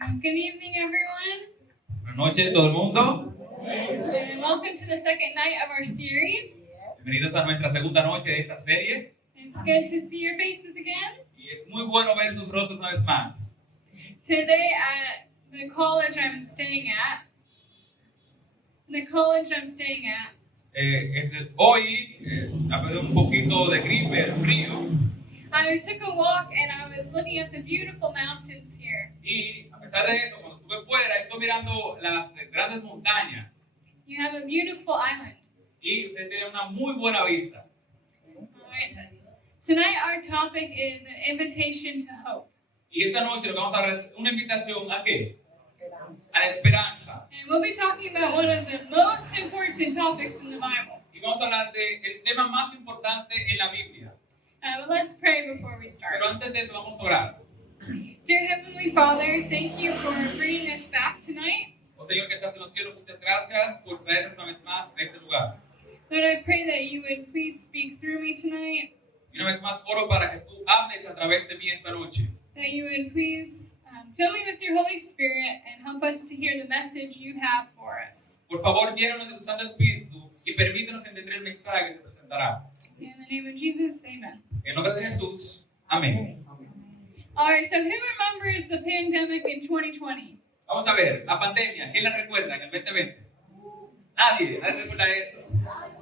Good evening, everyone. Buenas noches todo el mundo. And welcome to the second night of our series. Bienvenidos a nuestra segunda noche de esta serie. It's good to see your faces again. Y es muy bueno ver sus rostros una vez más. Today at the college I'm staying at, Hoy ha habido un poquito de gripe, frío. I took a walk and I was looking at the beautiful mountains here. Y a pesar de eso, cuando estuve fuera, estoy mirando las grandes montañas. You have a beautiful island. Y usted tiene una muy buena vista. All right. Tonight our topic is an invitation to hope. Y esta noche lo que vamos a hablar es una invitación ¿a qué? A la esperanza. And we'll be talking about one of the most important topics in the Bible. Y vamos a hablar del tema más importante en la Biblia. But let's pray before we start. Pero antes de eso vamos a orar. Dear Heavenly Father, thank you for bringing us back tonight. Oh Señor que estás en los cielos, muchas gracias por traernos una vez más a este lugar. Lord, I pray that you would please speak through me tonight. Y una vez más oro para que tú hables a través de mí esta noche. That you would please fill me with your Holy Spirit and help us to hear the message you have for us. Por favor, llénanos de tu Santo Espíritu y permítanos entender el mensaje que se presentará. In the name of Jesus, amen. En nombre de Jesús, amén. Alright, so who remembers the pandemic in 2020? Vamos a ver, la pandemia, ¿quién la recuerda en el 2020? Nadie recuerda eso.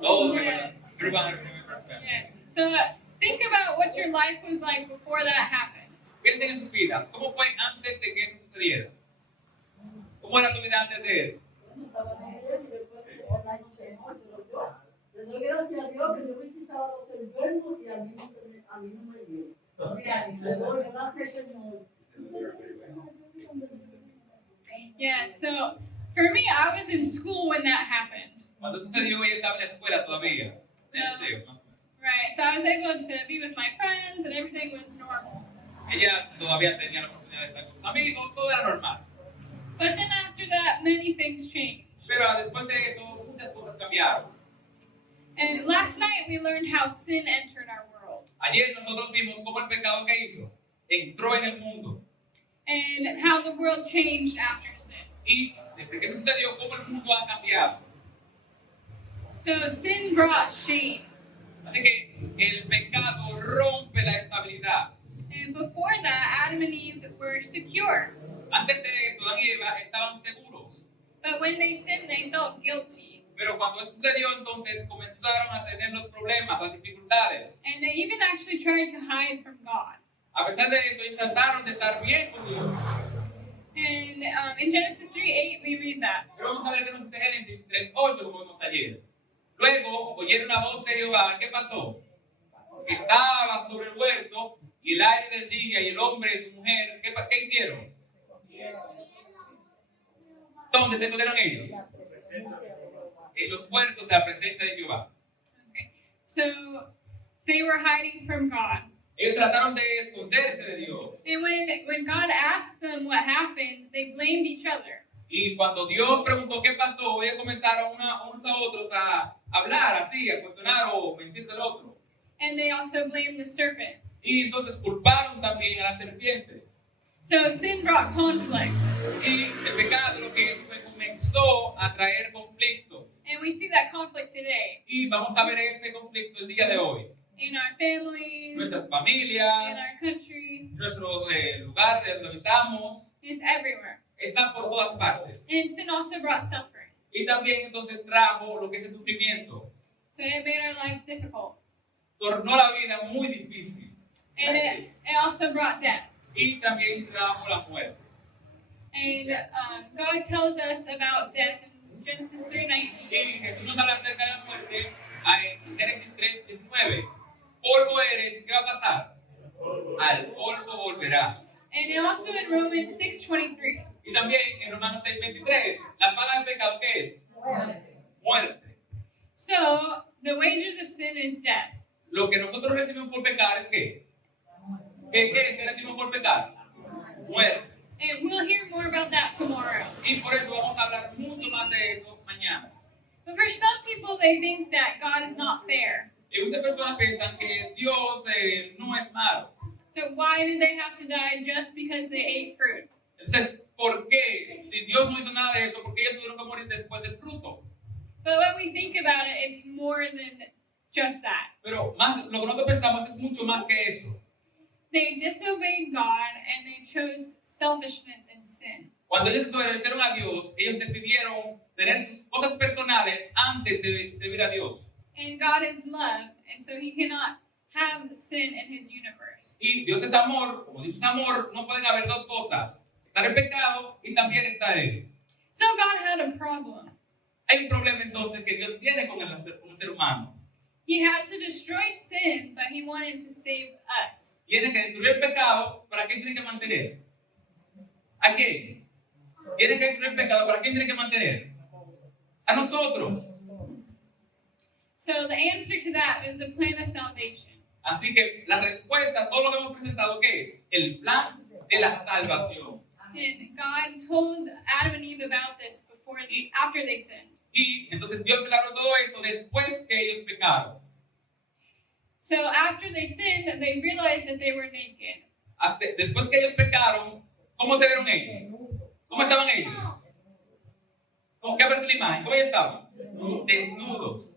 Todos recuerdan. Everybody remembers that. Yes. So think about what your life was like before that happened. Piensen en sus vidas. ¿Cómo fue antes de que eso sucediera? ¿Cómo era su vida antes de eso? Le doy gracias a Dios que yo visitaba a los enfermos y a mí no me dio. Le doy gracias, Señor. Yeah, so for me, I was in school when that happened. Cuando sucedió, ella estaba en la escuela todavía. En el liceo, ¿no? Right, so I was able to be with my friends and everything was normal. Ella todavía tenía la oportunidad de estar con sus amigos, todo era normal. But then after that, many things changed. Pero después de eso, muchas cosas cambiaron. And last night we learned how sin entered our world. Ayer nosotros vimos cómo el pecado que hizo entró en el mundo. And how the world changed after sin. Y desde que sucedió, cómo el mundo ha cambiado. So sin brought shame. Así que el pecado rompe la estabilidad. And before that, Adam and Eve were secure. Antes de eso, Adán y Eva estaban seguros. But when they sinned, they felt guilty. Pero cuando eso sucedió, entonces comenzaron a tener los problemas, las dificultades. And they even actually tried to hide from God. A pesar de eso, intentaron de estar bien con Dios. And in Genesis 3:8, we read that. Pero vamos a ver que nos dice Génesis 3:8, como vimos ayer. Luego oyeron la voz de Jehová. ¿Qué pasó? Estaba sobre el huerto y el aire del día y el hombre y su mujer. ¿Qué hicieron? ¿Dónde se escondieron ellos? En los huertos de la presencia de Jehová. Okay. So they were hiding from God. Ellos trataron de esconderse de Dios. And when God asked them what happened, they blamed each other. Y cuando Dios preguntó qué pasó, ellos comenzaron unos a otros a hablar así, a cuestionar o mentir del otro. And they also blamed the serpent. Y entonces culparon también a la serpiente. So sin brought conflict. Y el pecado lo que comenzó a traer conflictos. And we see that conflict today. Y vamos a ver ese conflicto el día de hoy. In our families, Nuestras in familias, our country, nuestro lugar de donde estamos, it's everywhere. está por todas partes. And sin also brought suffering. Y también entonces trajo lo que es el sufrimiento. So it made our lives difficult. Tornó la vida muy difícil. And it also brought death. Y también trajo la muerte. And God tells us about death in Genesis 3:19. Y Jesús nos habla acerca de la muerte en Génesis 3:19. Polvo eres, ¿qué va a pasar? Al polvo volverás. And also in Romans 6:23. Y también en Romanos 6:23, la paga del pecado, ¿qué es? Muerte. So the wages of sin is death. Lo que nosotros recibimos por pecar es ¿qué? ¿Qué recibimos por pecar? Muerte. And we'll hear more about that tomorrow. Y por eso vamos a hablar mucho más de eso mañana. But for some people, they think that God is not fair. Y muchas personas piensan que Dios no es malo. So why did they have to die just because they ate fruit? Entonces, ¿por qué? Si Dios no hizo nada de eso, ¿por qué ellos tuvieron que morir después del fruto? But when we think about it, it's more than just that. Pero más, lo que nosotros pensamos es mucho más que eso. They disobeyed God and they chose selfishness and sin. Cuando ellos desobedecieron a Dios, ellos decidieron tener sus cosas personales antes de servir a Dios. And God is love, and so He cannot have sin in His universe. Y Dios es amor, como Dios es amor, no pueden haber dos cosas. Estar el pecado y también estar Él. So God had a problem. Hay un problema entonces que Dios tiene con el ser humano. He had to destroy sin, but He wanted to save us. Tiene que destruir el pecado, ¿para quién tiene que mantener? ¿A quién? Tiene que destruir el pecado, ¿para quién tiene que mantener? A nosotros. So the answer to that is the plan of salvation. Así que la respuesta a todo lo que hemos presentado, ¿qué es? El plan de la salvación. And God told Adam and Eve about this after they sinned. Y entonces Dios le habló todo eso después que ellos pecaron. So after they sinned, they realized that they were naked. Después que ellos pecaron, ¿cómo se vieron ellos? ¿Cómo estaban ellos? ¿Qué aparece en la imagen? ¿Cómo ellos estaban? Desnudos.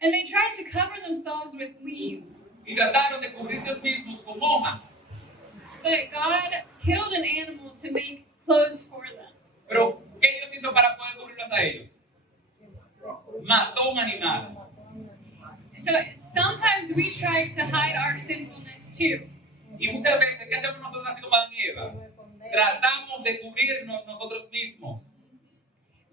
And they tried to cover themselves with leaves. Y trataron de cubrirse ellos mismos con hojas. But God killed an animal to make clothes for them. Pero, ¿qué Dios hizo para poder cubrirlos a ellos? Mató un animal. So sometimes we try to hide our sinfulness too. Y muchas veces, ¿qué hacemos nosotros así como Adán y Eva? Tratamos de cubrirnos nosotros mismos.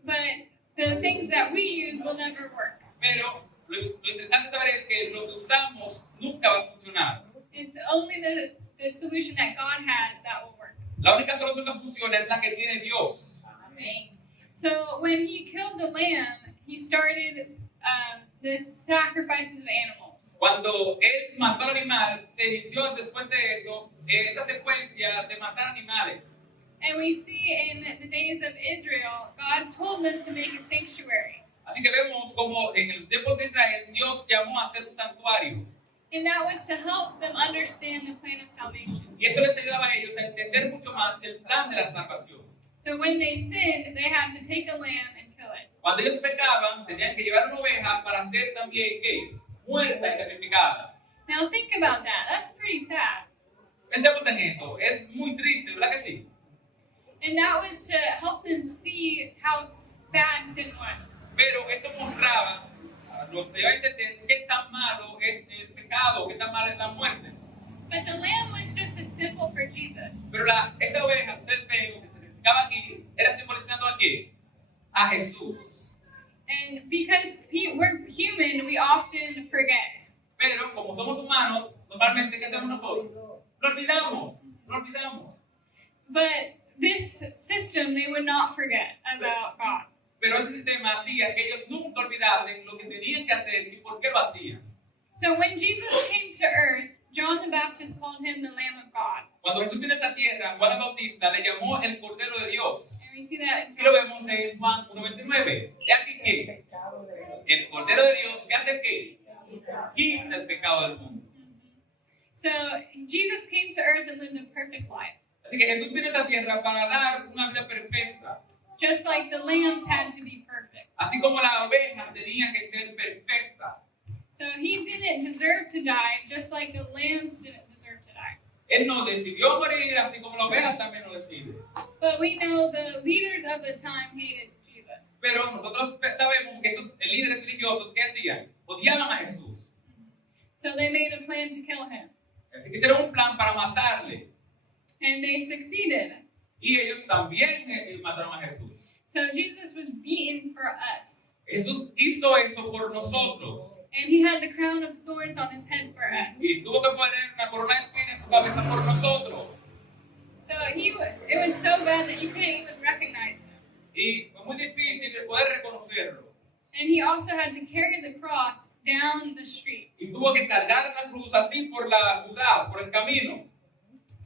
But the things that we use will never work. Pero lo interesante saber es que lo que usamos nunca va a funcionar. It's only the solution that God has that will work. La única solución que funciona es la que tiene Dios. Amen. So when He killed the lamb, He started the sacrifices of animals. Cuando Él mató al animal, se inició después de eso esa secuencia de matar animales. And we see in the days of Israel, God told them to make a sanctuary. Así que vemos como en los tiempos de Israel, Dios llamó a hacer un santuario. And that was to help them understand the plan of salvation. Y eso les ayudaba a ellos a entender mucho más el plan de la salvación. So when they sinned, they had to take a lamb and kill it. Cuando ellos pecaban, tenían que llevar una oveja para ser también, ¿qué? Muerta y sacrificada. Now think about that. That's pretty sad. Pensemos en eso. Es muy triste, ¿verdad que sí? And that was to help them see how bad sin was. Pero eso mostraba, nos debe entender qué tan malo es el pecado, qué tan mala es la muerte. But the lamb was just a symbol for Jesus. Pero esa oveja, ustedes ven, lo que se sacrificaba aquí, era simbolizando a qué? A Jesús. And because we're human, we often forget. Pero como somos humanos, normalmente, ¿qué hacemos nosotros? Lo olvidamos. But this system, they would not forget about God. Pero ese sistema hacía que ellos nunca olvidasen lo que tenían que hacer y por qué lo hacían. So when Jesus came to earth, John the Baptist called Him the Lamb of God. Cuando Jesús vino a esta tierra, Juan el Bautista le llamó el Cordero de Dios. And we see that in Y lo vemos en Juan 1:29. ¿Y aquí qué? El Cordero de Dios, ¿qué hace qué? Quita el pecado del mundo. So Jesus came to earth and lived a perfect life. Así que Jesús vino a esta tierra para dar una vida perfecta. Just like the lambs had to be perfect. Así como la oveja tenía que ser perfecta. So He didn't deserve to die, just like the lambs didn't deserve to die. Él no decidió morir, así como la oveja también lo decide. But we know the leaders of the time hated Jesus. Pero nosotros sabemos que esos líderes religiosos, ¿qué hacían? Odiaban a Jesús. So they made a plan to kill Him. Así que hicieron un plan para matarle. And they succeeded. Y ellos también mataron a Jesús. So Jesus was beaten for us. Jesús hizo eso por nosotros. And He had the crown of thorns on His head for us. Y tuvo que poner una corona de espinas en su cabeza por nosotros. So it was so bad that you couldn't even recognize Him. Y fue muy difícil de poder reconocerlo. And He also had to carry the cross down the street. Y tuvo que cargar la cruz así por la ciudad, por el camino.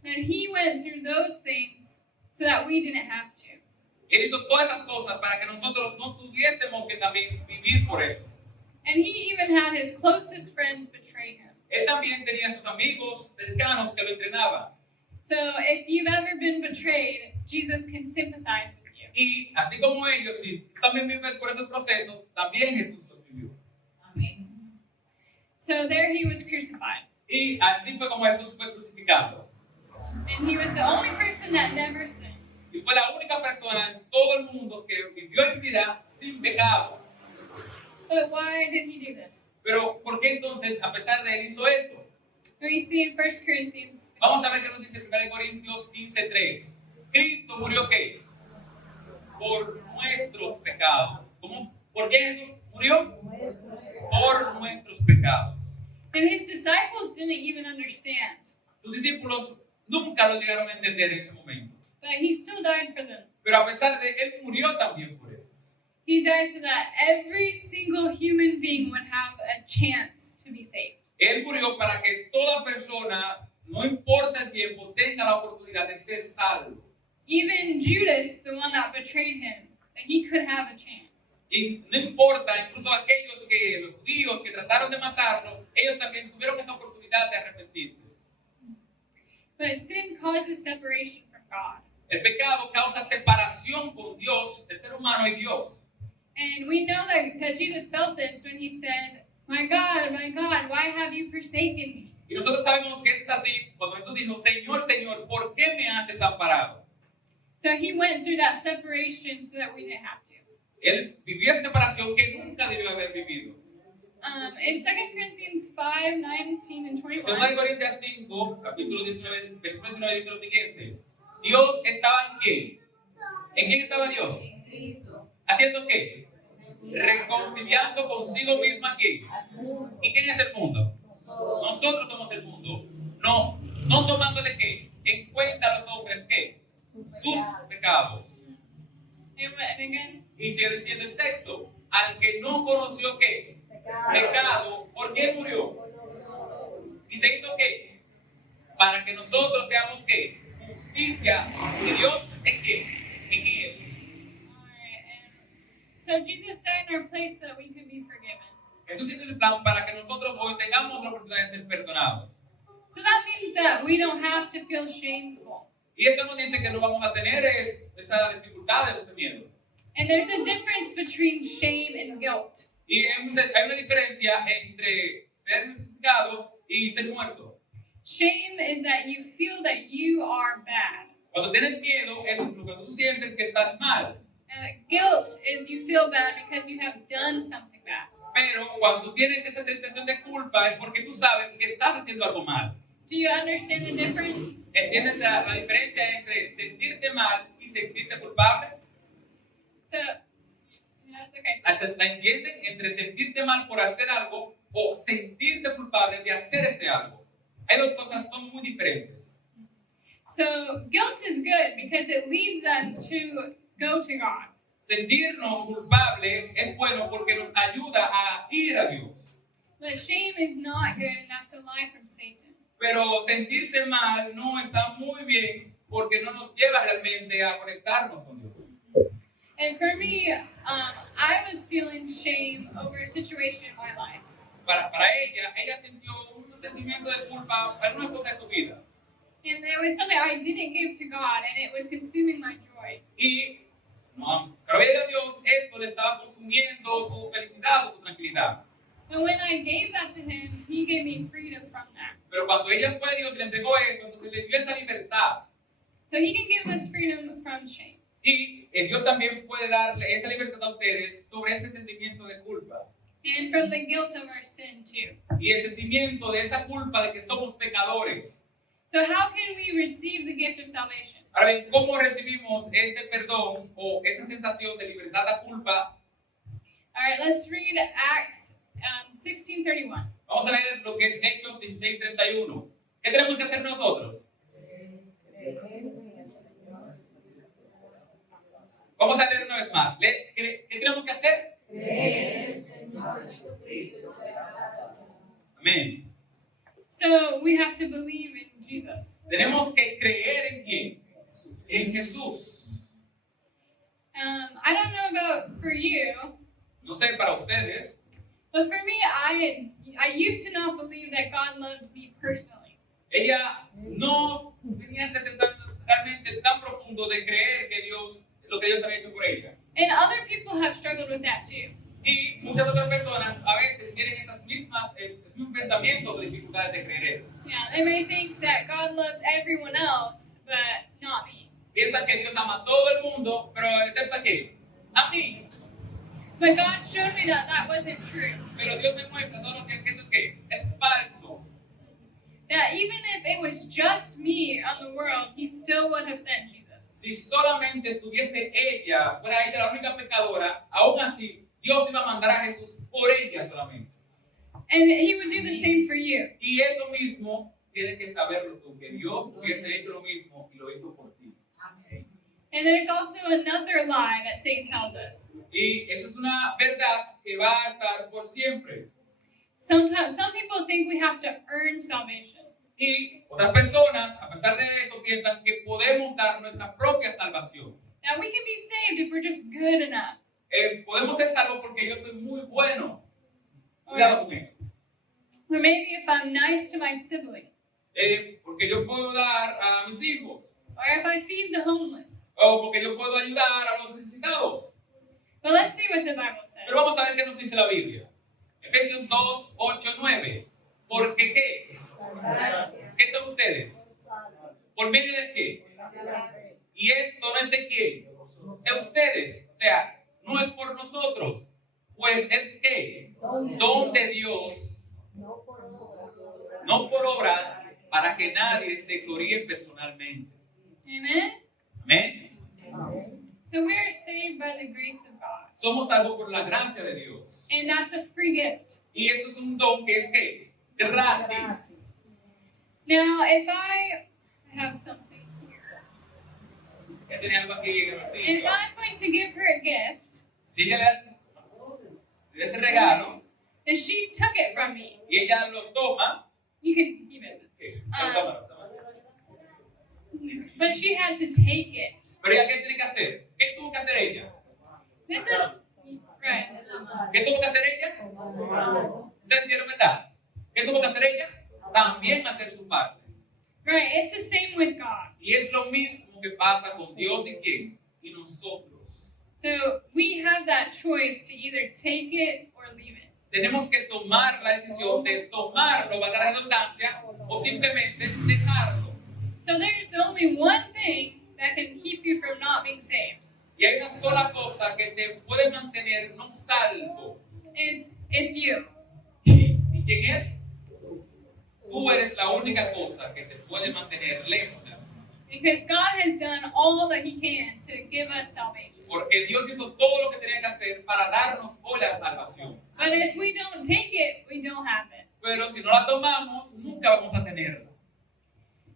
And He went through those things so that we didn't have to. Él hizo todas esas cosas para que nosotros no tuviésemos que también vivir por eso. And He even had His closest friends betray Him. Él también tenía sus amigos cercanos que lo entrenaban. So if you've ever been betrayed, Jesus can sympathize with you. Y así como ellos, si tú también vives por esos procesos, también Jesús los vivió. So there he was crucified. Y así fue como Jesús fue crucificado. And he was the only person that never sinned. Y fue la única persona en todo el mundo que vivió en vida sin pecado. But why did he do this? Pero, ¿por qué entonces, a pesar de él, hizo eso? We see in 1 Corinthians. Vamos a ver qué nos dice 1 Corintios 15:3. Cristo murió, ¿qué? Por nuestros pecados. ¿Cómo? ¿Por qué Jesús murió? Por nuestros pecados. And his disciples didn't even understand. Sus discípulos nunca lo llegaron a entender en ese momento. But he still died for them. Pero a pesar de él murió también por ellos. He died so that every single human being would have a chance to be saved. Él murió para que toda persona, no importa el tiempo, tenga la oportunidad de ser salvo. Even Judas, the one that betrayed him, that he could have a chance. Y no importa, incluso aquellos que, los judíos que trataron de matarlo, ellos también tuvieron esa oportunidad de arrepentirse. But sin causes separation from God. El pecado causa separación con Dios, el ser humano y Dios. And we know that Jesus felt this when he said, my God, why have you forsaken me? Y nosotros sabemos que es así cuando Jesús dijo, Señor, Señor, ¿por qué me has desamparado? So he went through that separation so that we didn't have to. Él vivió esa separación que nunca debió haber vivido. In 2 Corinthians 5, 19 and 21, Segunda de Corintios 5, capítulo 19, versículo 19 dice lo siguiente. Dios estaba en qué? ¿En quién estaba Dios? ¿Haciendo qué? Reconciliando consigo misma qué. ¿Y quién es el mundo? Nosotros somos el mundo. No tomándole qué. En cuenta a los hombres qué. Sus pecados. and again, Y sigue diciendo el texto. Al que no conoció qué. Pecado. ¿Por qué murió? ¿Y se hizo qué? Para que nosotros seamos qué. Justicia de Dios en qué. En él. alright, and so Jesus died in our place so that we could be forgiven. Jesús hizo el plan para que nosotros hoy tengamos la oportunidad de ser perdonados. So that means that we don't have to feel shameful. Y eso nos dice que no vamos a tener esa dificultad, ese miedo. And there's a difference between shame and guilt. Y hay una diferencia entre ser justificado y ser muerto. Shame is that you feel that you are bad. Cuando tienes miedo es lo que tú sientes que estás mal. Guilt is you feel bad because you have done something bad. Pero cuando tienes esa sensación de culpa es porque tú sabes que estás haciendo algo mal. Do you understand the difference? ¿Entiendes la diferencia entre sentirte mal y sentirte culpable? So, that's okay. ¿La entienden? Entre sentirte mal por hacer algo o sentirte culpable de hacer ese algo. Hay dos cosas, son muy diferentes. So, guilt is good because it leads us to go to God. Sentirnos culpable es bueno porque nos ayuda a ir a Dios. But shame is not good, and that's a lie from Satan. Pero sentirse mal no está muy bien porque no nos lleva realmente a conectarnos con Dios. And for me, I was feeling shame over a situation in my life. Para ella sintió un sentimiento de culpa por alguna cosa de su vida. And there was something I didn't give to God, and it was consuming my joy. Y pero a Dios esto le estaba consumiendo su felicidad o su tranquilidad. And when I gave that to Him, He gave me freedom from that. Pero cuando ella fue a Dios y le entregó eso, entonces le dio esa libertad. So He can give us freedom from shame. Y Dios también puede darle esa libertad a ustedes sobre ese sentimiento de culpa. And from the guilt of our sin, too. Y el sentimiento de esa culpa de que somos pecadores. So how can we receive the gift of salvation? Ahora bien, ¿cómo recibimos ese perdón o esa sensación de libertad de culpa? All right, let's read Acts 16:31. Vamos a leer lo que es Hechos 16:31. ¿Qué tenemos que hacer nosotros? Vamos a leer una vez más. ¿Qué tenemos que hacer? Amén. So we have to believe in Jesus. Tenemos que creer en quién? En Jesús. I don't know about for you, No sé para ustedes, but for me, I used to not believe that God loved me personally. ella no tenía tenía ese sentimiento realmente tan profundo de creer que Dios, lo que Dios había hecho por ella. And other people have struggled with that too. Y muchas otras personas a veces tienen esas mismas, mismos pensamientos de dificultades de creer eso. Yeah, they may think that God loves everyone else, but not me. Piensan que Dios ama a todo el mundo, pero excepto a quién, a mí. But God showed me that that wasn't true. Pero Dios me muestra todo lo que eso es que es falso. That even if it was just me on the world, He still would have sent Jesus. Si solamente estuviese ella, fuera ella la única pecadora, aún así Dios iba a mandar a Jesús por ella solamente. And He would do the same for you. Y eso mismo tienes que saberlo tú, que Dios hubiese hecho lo mismo y lo hizo por ti. And there's also another lie that Satan tells us. Y eso es una verdad que va a estar por siempre. Some people think we have to earn salvation. Y otras personas, a pesar de eso, piensan que podemos dar nuestra propia salvación. Now we can be saved if we're just good enough. Podemos ser salvos porque yo soy muy bueno. Cuidado con eso. Or maybe if I'm nice to my sibling. Porque yo puedo dar a mis hijos. Or if I feed the homeless. O porque yo puedo ayudar a los necesitados. But let's see what the Bible says. Pero vamos a ver qué nos dice la Biblia. Efesios 2, 8, 9. ¿Porque qué? ¿Qué son ustedes? ¿Por medio de qué? Y esto no es de quién. De ustedes. O sea, no es por nosotros. Pues es que don de Dios, no por obras, para que nadie se gloríe personalmente. Amen? Amén. So we are saved by the grace of God. Somos salvos por la gracia de Dios. And that's a free gift. Y eso es un don que es que gratis. Now, if I have something here, Ya tenía algo aquí en el and if bolsillo. I'm going to give her a gift, Si ella le da ese regalo and she took it from me, y ella lo toma, you can keep it. ¿qué? Tómalo. But she had to take it. Pero ella, ¿qué tiene que hacer? ¿Qué tuvo que hacer ella? This is right. ¿Qué tuvo que hacer ella? ¿Ustedes entienden, verdad? ¿Qué tuvo que hacer ella? También hacer su parte. Right. It's the same with God. Y es lo mismo que pasa con Dios y quién, y nosotros. So we have that choice to either take it or leave it. Tenemos que tomar la decisión de tomarlo, valga la redundancia, o simplemente dejarlo. So there's only one thing that can keep you from not being saved. Y hay una sola cosa que te puede mantener no salvo. It's you. ¿Y quién es? Tú eres la única cosa que te puede mantener lejos de la muerte. Because God has done all that He can to give us salvation. Porque Dios hizo todo lo que tenía que hacer para darnos hoy la salvación. But if we don't take it, we don't have it. Pero si no la tomamos, nunca vamos a tenerla.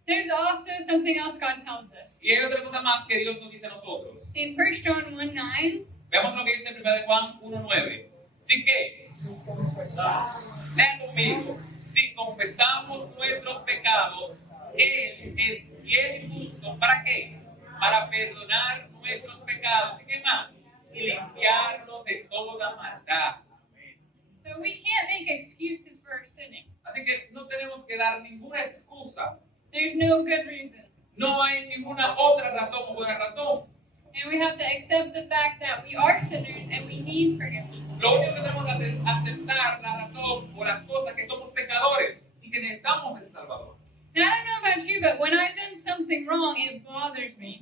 There's also something else God tells us. Y hay otra cosa más que Dios nos dice a nosotros. In 1 John 1:9, Veamos lo que dice en 1 Juan 1:9. Así que, lean conmigo. Si confesamos nuestros pecados, Él es fiel y justo. ¿Para qué? Para perdonar nuestros pecados. ¿Y qué más? Y limpiarlos de toda maldad. Amén. so we can't make excuses for sinning. Así que no tenemos que dar ninguna excusa. There's no good reason. No hay ninguna otra razón o buena razón. And we have to accept the fact that we are sinners and we need forgiveness. Lo único que tenemos que hacer es aceptar la razón o las cosas que somos pecadores y que necesitamos ese Salvador. Now, I don't know about you, but when I've done something wrong, it bothers me.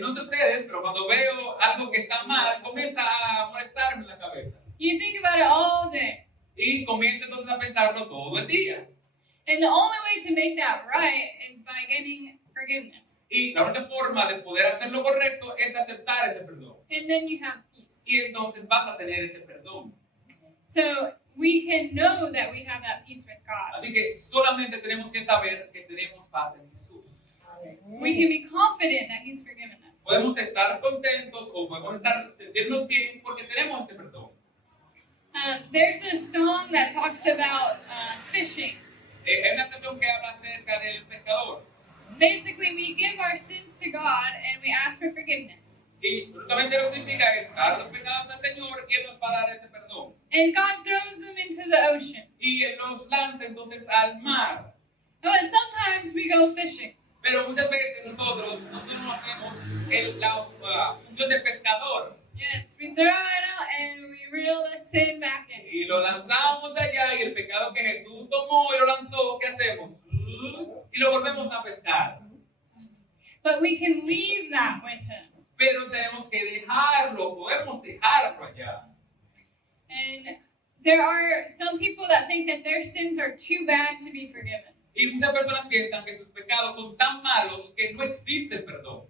No sé ustedes, pero cuando veo algo que está mal, comienza a molestarme en la cabeza. You think about it all day. Y comienzo entonces a pensarlo todo el día. And the only way to make that right is by getting forgiveness. Y la única forma de poder hacer lo correcto es aceptar ese perdón. And then you have peace. Y entonces vas a tener ese perdón. So we can know that we have that peace with God. Así que solamente tenemos que saber que tenemos paz en Jesús. We can be confident that He's forgiven us. Podemos estar contentos o podemos sentirnos bien porque tenemos este perdón. There's a song that talks about fishing. Hay una canción que habla acerca del pescador. Basically, we give our sins to God and we ask for forgiveness. Y justamente lo que significa es dar los pecados al Señor y Él nos va a dar ese perdón. And God throws them into the ocean. Y Él nos lanza entonces al mar. But sometimes we go fishing. Pero muchas veces nosotros no hacemos la función de pescador Yes, we throw it out and we reel the sin back in. y lo lanzamos allá y el pecado que Jesús tomó y lo lanzó, ¿qué hacemos? Y lo volvemos a pescar. But we can leave that with him. Pero tenemos que dejarlo, podemos dejarlo allá. And there are some people that think that their sins are too bad to be forgiven. Y muchas personas piensan que sus pecados son tan malos que no existe perdón.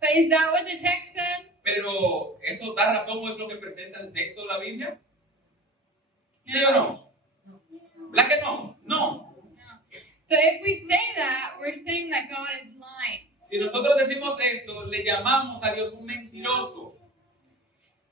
But is that what the text said? Pero ¿eso da razón o es lo que presenta el texto de la Biblia? ¿Sí No. o no? ¿La que no? No. So if we say that, we're saying that God is lying. Si nosotros decimos esto, le llamamos a Dios un mentiroso.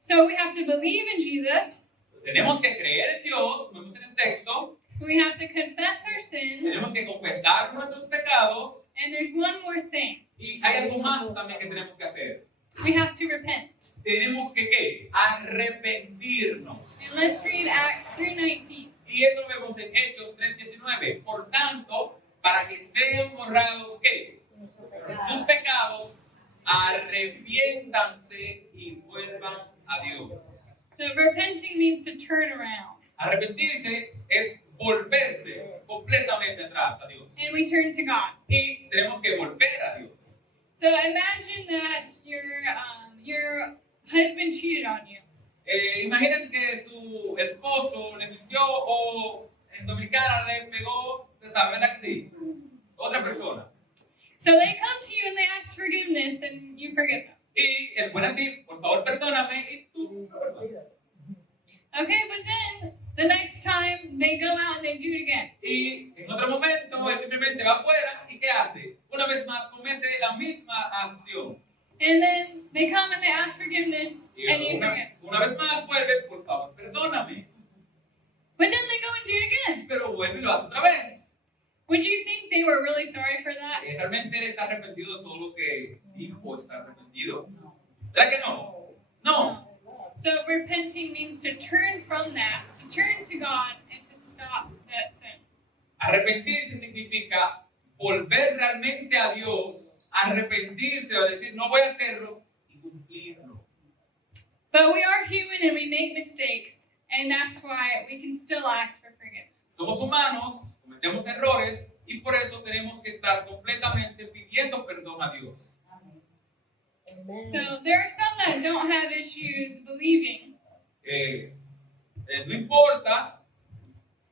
So we have to believe in Jesus. Tenemos que creer en Dios, como vemos en el texto. We have to confess our sins. Tenemos que confesar nuestros pecados. And there's one more thing. Y hay algo más también que tenemos que hacer. We have to repent. Tenemos que ¿qué? Arrepentirnos. And let's read Acts 3:19. Y eso vemos en Hechos 3:19. Por tanto, para que sean borrados ¿qué? Sus pecados, arrepiéntanse y vuelvan a Dios. So repenting means to turn around. Arrepentirse es volverse completamente atrás a Dios. And we turn to God. Y tenemos que volver a Dios. So imagine that your husband cheated on you. Imagínense que su esposo le mintió o en Dominicana le pegó, ¿usted sabe, verdad que sí? Otra persona. So they come to you and they ask forgiveness and you forgive them. Y el buen a ti, por favor, perdóname, y tú perdonas. Okay, but then the next time they go out and they do it again. Y en otro momento, él simplemente va afuera y ¿qué hace? Una vez más comete la misma acción. And then they come and they ask forgiveness Y and you forgive. una vez más vuelve, por favor, perdóname. But then they go and do it again. Pero vuelve y lo hace otra vez. Would you think they were really sorry for that? ¿Realmente él está arrepentido de todo lo que dijo? ¿Está arrepentido? ¿Será que no? No. So repenting means to turn from that, to turn to God and to stop that sin. Arrepentirse significa volver realmente a Dios, arrepentirse o decir no voy a hacerlo y cumplirlo. But we are human and we make mistakes, and that's why we can still ask for forgiveness. Somos humanos, cometemos errores y por eso tenemos que estar completamente pidiendo perdón a Dios. So there are some that don't have issues believing. No importa.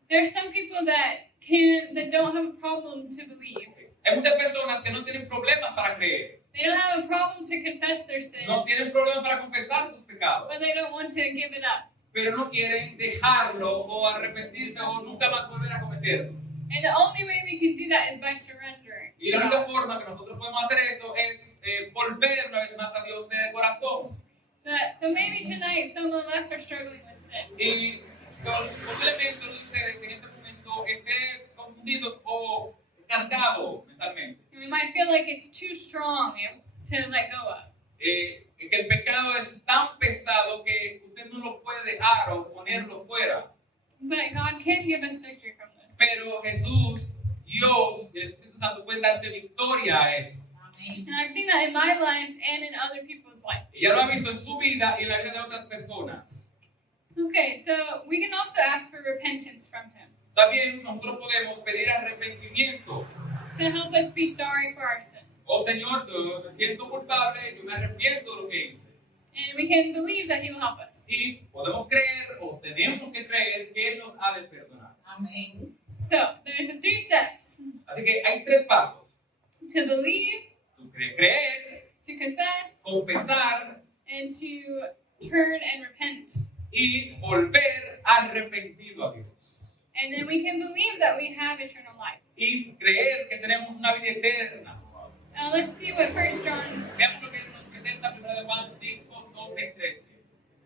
There are some people that don't have a problem to believe. Hay muchas personas que no tienen problemas para creer. They don't have a problem to confess their sin, No tienen problemas para confesar sus pecados. but they don't want to give it up. Pero no quieren dejarlo o arrepentirse o nunca más volver a cometerlo. And the only way we can do that is by surrendering. Y la única forma que nosotros podemos hacer eso es volver una vez más a Dios de corazón. So maybe tonight some of us are struggling with sin. Y posiblemente ustedes en este momento estén confundidos o cargados mentalmente. And we might feel like it's too strong to let go of. Que el pecado es tan pesado que usted no lo puede dejar o ponerlo fuera. But God can give us victory from this. Pero Jesús, Dios, el Espíritu Santo puede darte victoria a eso. And I've seen that in my life and in other people's life. Y ya lo ha visto en su vida y en la vida de otras personas. Okay, so we can also ask for repentance from Him También nosotros podemos pedir arrepentimiento. to help us be sorry for our sin. Oh Señor, yo me siento culpable, yo me arrepiento de lo que hice. And we can believe that He will help us. Y podemos creer o tenemos que creer que Él nos ha de perdonar. Amén. So there's 3 steps: Así que hay 3 pasos. to believe, Tú creer, to confess, confesar and to turn and repent. y volver arrepentido a Dios. And then we can believe that we have eternal life. Y creer que tenemos una vida eterna. Now let's see what 1 John. Veamos lo que nos presenta 1 de Juan 5, 12 y 13.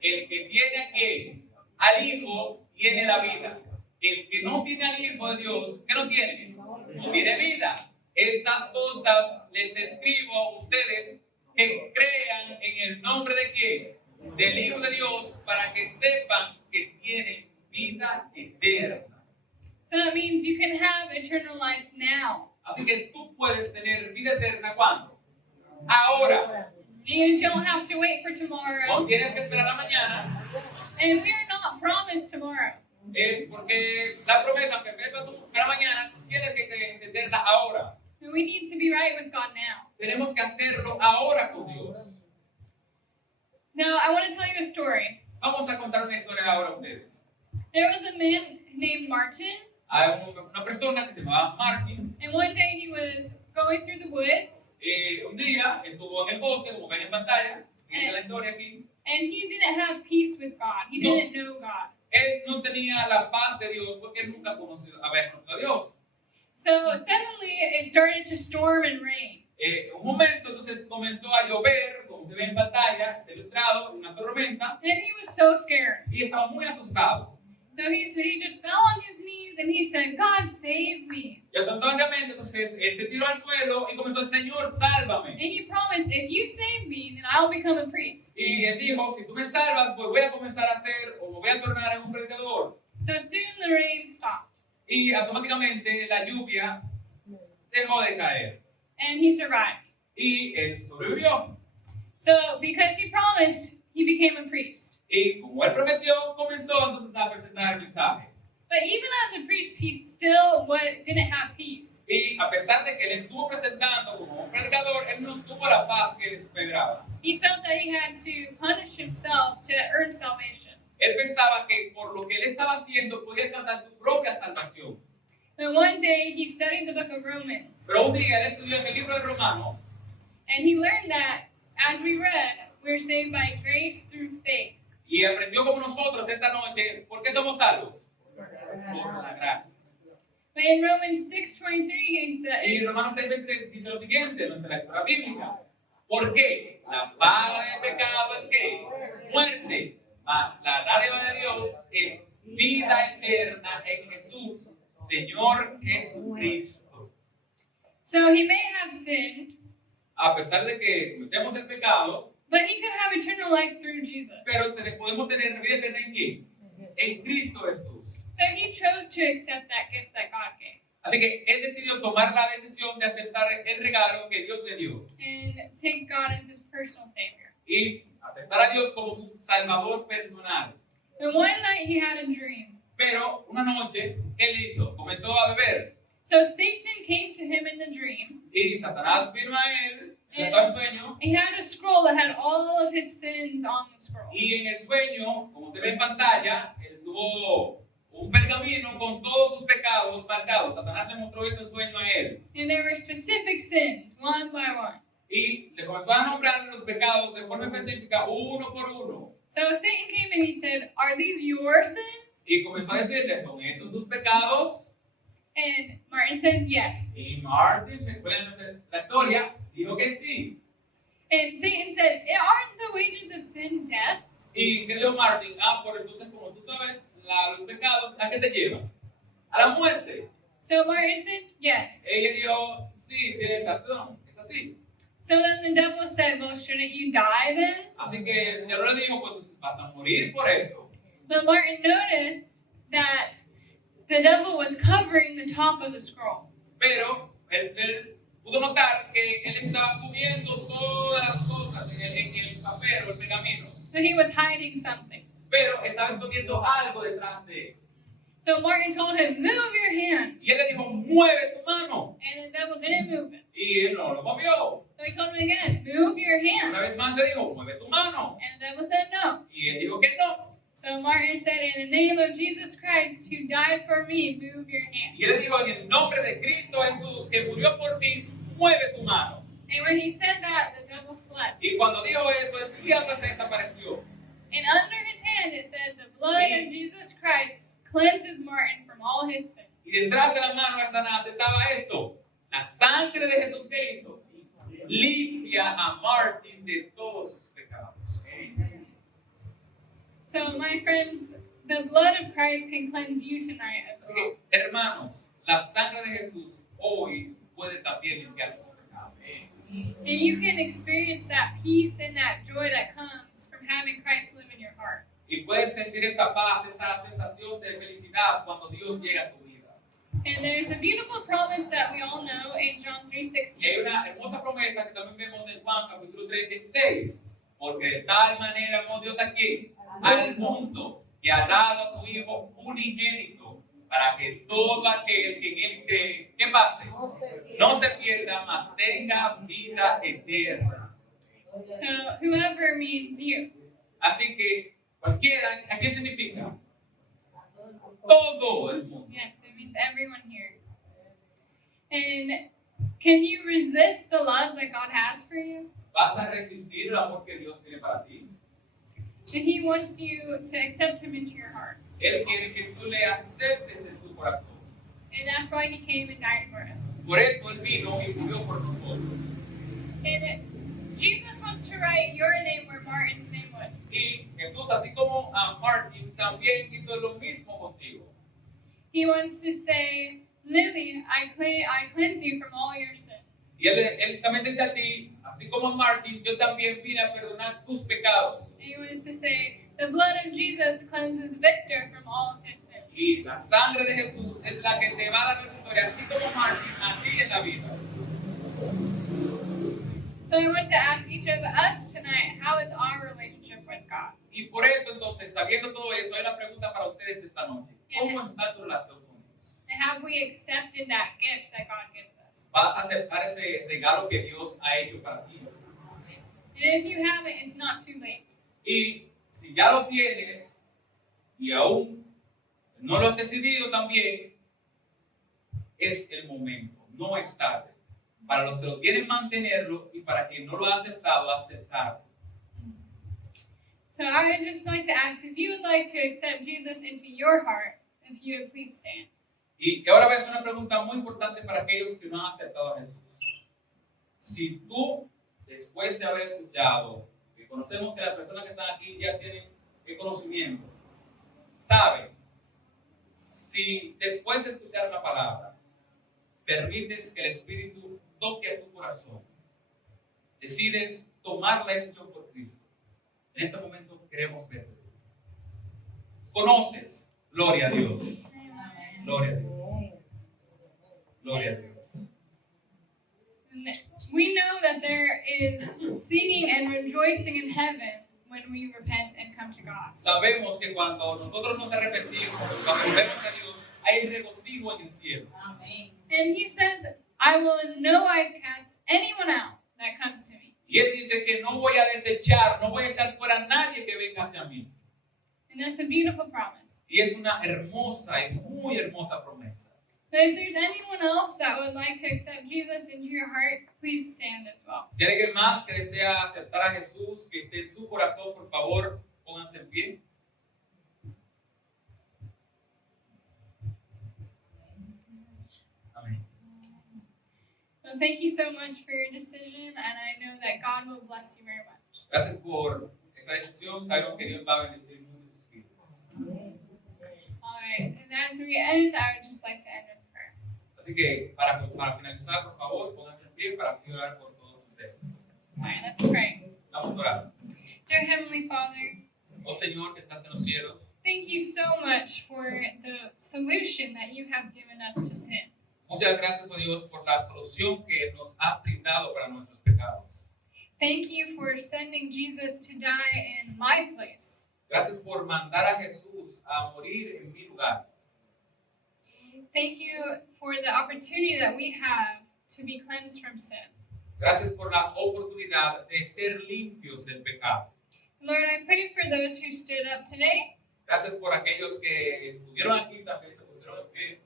El que tiene a quién, al Hijo, tiene la vida. El que no tiene al Hijo de Dios, ¿qué no tiene? No tiene vida. Estas cosas les escribo a ustedes que crean en el nombre de quién, del Hijo de Dios, para que sepan que tienen vida eterna. So that means you can have eternal life now. Así que tú puedes tener vida eterna ¿cuándo? Ahora. You don't have to wait for No tomorrow. tienes que esperar a mañana. And we are not promised tomorrow. Porque la promesa, aunque venga para mañana, tú tienes que entenderla ahora. And we need to be right with God now. Tenemos que hacerlo ahora con Dios. Now, I want to tell you a story. Vamos a contar una historia ahora a ustedes. There was a man named Martin, Hay una persona que se llamaba Martin. and one day he was going through the woods, Un día estuvo en el bosque, como ven en pantalla, esta es la historia aquí. and he didn't have peace with God. He No. didn't know God. Él no tenía la paz de Dios porque él nunca había conocido a Dios. So suddenly it started to storm and rain. Un momento, entonces comenzó a llover, como se ve en pantalla, ilustrado, una tormenta, And he was so scared. y estaba muy asustado. So he just fell on his knees and he said, God, save me. Y automáticamente, entonces, él se tiró al suelo y comenzó a decir, Señor, sálvame. And he promised, if you save me, then I'll become a priest. Y él dijo, si tú me salvas, pues voy a comenzar a hacer, o me voy a tornar en un predicador. So soon the rain stopped. Y automáticamente la lluvia dejó de caer. And he survived. Y él sobrevivió. So because he promised, he became a priest. Y como él prometió, comenzó entonces a presentar el mensaje. But even as a priest, he still didn't have peace. Y a pesar de que él estuvo presentando como un predicador, él no tuvo la paz que él esperaba. He felt that he had to punish himself to earn salvation. Él pensaba que por lo que él estaba haciendo podía alcanzar su propia salvación. But one day he studied the book of Romans, Pero un día él estudió en el libro de Romanos and he learned that, as we read, we're saved by grace through faith. y aprendió como nosotros esta noche, ¿por qué somos salvos? Por la gracia. But in Romans 6:23, he Y says, Romanos 6:23 dice lo siguiente, nuestra lectura bíblica. ¿Por qué? La paga del pecado es que muerte, mas la dádiva de Dios es vida eterna en Jesús, Señor Jesucristo. so he may have sinned, A pesar de que cometemos el pecado, but he could have eternal life through Jesus. pero podemos tener vida eterna en quién? En Cristo Jesús. So he chose to accept that gift that God gave Así que él decidió tomar la decisión de aceptar el regalo que Dios le dio and take God as his personal savior. y aceptar a Dios como su salvador personal. And one night he had a dream. Pero una noche, ¿qué él hizo? Comenzó a beber. So Satan came to him in the dream. Y Satanás vino a él, le dio el sueño, He had a scroll that had all of his sins on the scroll. y en el sueño, como se ve en pantalla, él tuvo un pergamino con todos sus pecados marcados. Satanás le mostró ese sueño a él. And there were specific sins, one by one. Y le comenzó a nombrar los pecados de forma específica, uno por uno. So Satan came and he said, "Are these your sins?" Y comenzó a decirle, ¿son esos tus pecados? And Martin said, "Yes." Y Martin, se acuerdan la historia, dijo que sí. And Satan said, "Aren't the wages of sin death?" Y que dijo Martin, por entonces como tú sabes, los pecados, ¿a qué te llevan? A la muerte. So Martin said, "Yes." Ella dijo, sí, tienes razón, es así. So then the devil said, "Well, shouldn't you die then?" Así que el diablo le dijo, pues vas a morir por eso. But Martin noticed that the devil was covering the top of the scroll. Pero él pudo notar que él estaba cubriendo todas las cosas en el papel o el pergamino. So he was hiding something. Pero estaba escondiendo algo detrás de él. So Martin told him, "Move your hand." Y él le dijo, mueve tu mano. And the devil didn't move it. Y él no lo movió. So he told him again, "Move your hand." Una vez más le dijo, mueve tu mano. And the devil said no. Y él dijo que no. So Martin said, "In the name of Jesus Christ, who died for me, move your hand." Y él le dijo, en el nombre de Cristo Jesús, que murió por mí, mueve tu mano. And when he said that, the devil fled. Y cuando dijo eso, el diablo se desapareció. And under his hand it said, "The blood of Jesus Christ cleanses Martin from all his sin." Y detrás de la mano de Satanás estaba esto. La sangre de Jesús que hizo. Limpia a Martin de todos sus pecados. So my friends, the blood of Christ can cleanse you tonight as Así well. que, hermanos, la sangre de Jesús hoy puede también limpiar tus pecados. And you can experience that peace and that joy that comes from having Christ live in your heart. Y puedes sentir esa paz, esa sensación de felicidad cuando Dios llega a tu vida. And there's a beautiful promise that we all know in John Y hay 3:16. una hermosa promesa que también vemos en Juan capítulo 3, 16. Porque de tal manera amó Dios aquí al mundo que ha dado a su Hijo unigénito para que todo aquel que en él cree, ¿qué pase? No se pierda, mas tenga vida eterna. So whoever means you. Así que cualquiera, ¿a qué significa? Todo el mundo. Yes, it means everyone here. And can you resist the love that God has for you? Vas a resistir el amor que Dios tiene para ti. And He wants you to accept Him into your heart. Él quiere que tú le aceptes en tu corazón. And that's why He came and died for us. Por eso Él vino y murió por nosotros. And Jesus wants to write your name where Martin's name was. Y Jesús, así como a Martin, también hizo lo mismo contigo. He wants to say, Lily, I cleanse you from all your sins. Y él también dice a ti, así como a Martin, yo también vine a perdonar tus pecados. And He wants to say, the blood of Jesus cleanses Victor from all of his sins. Y la sangre de Jesús es la que te va a dar la victoria, así como Martin, a ti en la vida. So I want to ask each of us tonight, how is our relationship with God? Y por eso entonces, sabiendo todo eso, hay una pregunta para ustedes esta noche. ¿Cómo está tu relación con Dios? And have we accepted that gift that God gives us? ¿Vas a aceptar ese regalo que Dios ha hecho para ti? And if you haven't, it's not too late. Y si ya lo tienes y aún no lo has decidido también, es el momento, no es tarde. Para los que lo quieren mantenerlo y para quien no lo ha aceptado, aceptarlo. So I would just like to ask if you would like to accept Jesus into your heart, if you would please stand. Y ahora voy a hacer una pregunta muy importante para aquellos que no han aceptado a Jesús. Si tú, después de haber escuchado, que conocemos que las personas que están aquí ya tienen el conocimiento, saben, si después de escuchar la palabra, permites que el Espíritu toque a tu corazón, decides tomar la decisión por Cristo, en este momento queremos verte. Conoces, gloria a Dios. Gloria a Dios. Gloria a Dios. We know that there is singing and rejoicing in heaven when we repent and come to God. Sabemos que cuando nosotros nos arrepentimos, cuando volvemos a Dios, hay regocijo en el cielo. And He says, I will in no wise cast anyone out that comes to me. Y Él dice que no voy a desechar, no voy a echar fuera a nadie que venga hacia mí. And that's a beautiful promise. Y es una hermosa y muy hermosa promesa. So if there's anyone else that would like to accept Jesus into your heart, please stand as well. Si hay alguien más que desea aceptar a Jesús, que esté en su corazón, por favor, pónganse en pie. Amén. Well, thank you so much for your decision, and I know that God will bless you very much. Gracias por esta decisión. Sabemos que Dios va a bendecir muchos espíritus. All right, and as we end, I would just like to end in prayer. Así que para finalizar, por favor, pónganse en pie para así orar por todos ustedes. All right, let's pray. Vamos a orar. Dear Heavenly Father, Oh Señor que estás en los cielos, thank you so much for the solution that you have given us to sin. muchas gracias, oh Dios, por la solución que nos has brindado para nuestros pecados. Thank you for sending Jesus to die in my place. Gracias por mandar a Jesús a morir en mi lugar. Thank you for the opportunity that we have to be cleansed from sin. Gracias por la oportunidad de ser limpios del pecado. Lord, I pray for those who stood up today, Gracias por aquellos que estuvieron aquí, también se pusieron en pie.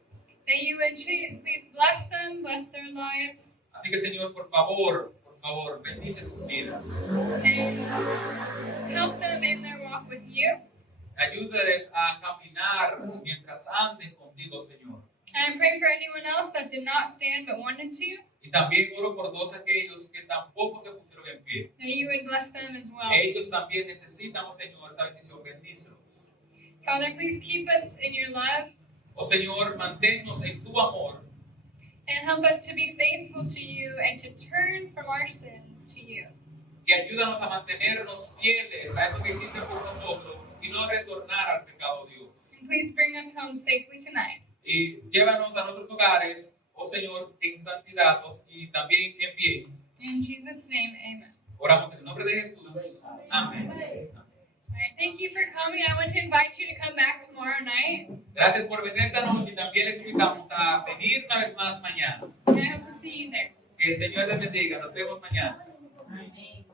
that you would please bless them, bless their lives, Así que Señor, por favor, bendice sus vidas. and help them in their walk with you. Ayúdales a caminar mientras anden contigo, Señor. And I pray for anyone else that did not stand but wanted to, Y también oro por todos aquellos que tampoco se pusieron en pie. that you would bless them as well. Ellos también necesitan, oh Señor, esa bendición. Bendícelos. Father, please keep us in your love Oh Señor, manténnos en tu amor and help us to be faithful to you and to turn from our sins to you. y ayúdanos a mantenernos fieles a eso que hiciste por nosotros y no retornar al pecado, Dios. And please bring us home safely tonight. Y llévanos a nuestros hogares, oh Señor, en santidad y también en pie. In Jesus' name, amen. Oramos en el nombre de Jesús. Amén. All right, thank you for coming. I want to invite you to come back tomorrow night. Gracias por venir esta noche y también les invitamos a venir una vez más mañana. And I hope to see you there. Que el Señor les bendiga. Nos vemos mañana. Amen.